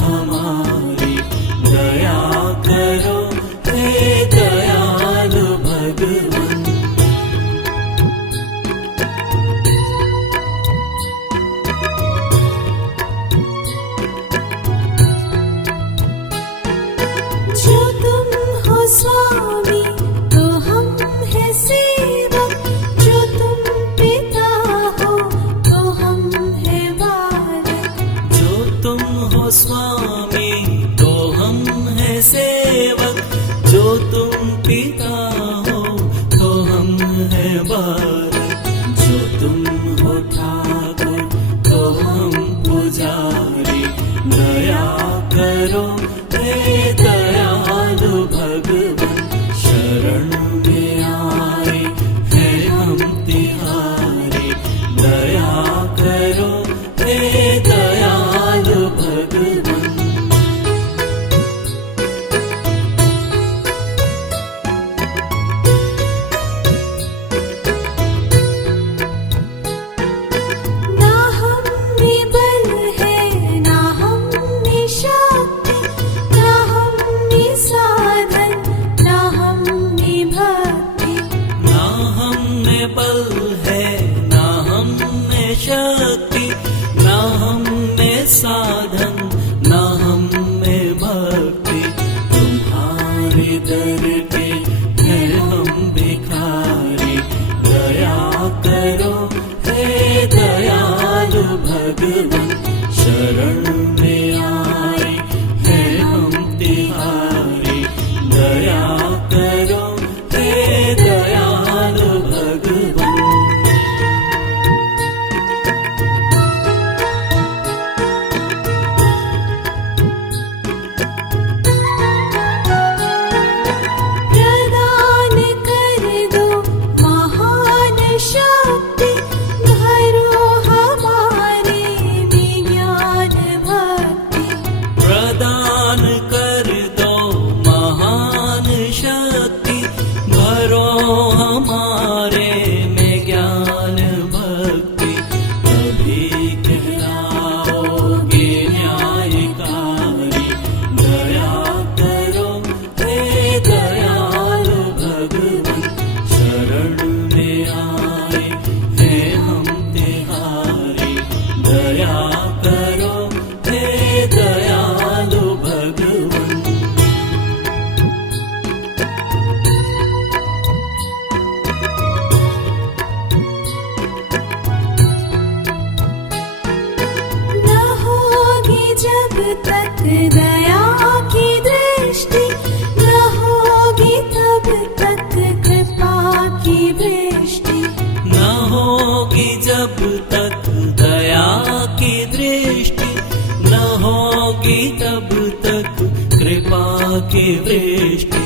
हमारी दया करो हे दयालु भगवान। जो तुम हो स्वामी तो हम हैं सेवक, जो तुम पिता हो तो हम हैं बालक। जो तुम हो स्वामी तो हम हैं सेवक, जो तुम पिता हो तो हम हैं बालक। जो तुम हो ठाकुर तो हम पुजारी, दया करो हे दयालु भगवान। शरण में आए हैं हम तिहारी, दया करो हे दयालु भगवान। ना हम में बल है ना हम में शक्ति, ना हम में साधन ना हम में भक्ति। ना हम में बल है ना हम में शक्ति, ना हम में साधन ना हम में भक्ति। तुम्हारे दर के हैं हम भिखारी, दया करो हे दयालु भगवान। शरण में आए हैं हम तिहारी, दया करो हे दयालु भगवान। प्रदान कर दो महान शक्ति, भरो हमारे में ज्ञान भक्ति। प्रदान कर दो महान शक्ति, भरो हमारे में ज्ञान भक्ति। कभी कहलाओगे न्यायकारी, दया करो हे दयालु भगवान। शरण में आए हैं हम तिहारी, दया करो हे दयालु भगवान। न होगी जब तक दया की दृष्टि, न होगी तब तक कृपा की वृष्टि। न होगी जब तक दया की दृष्टि, न होगी तब तक कृपा की वृष्टि।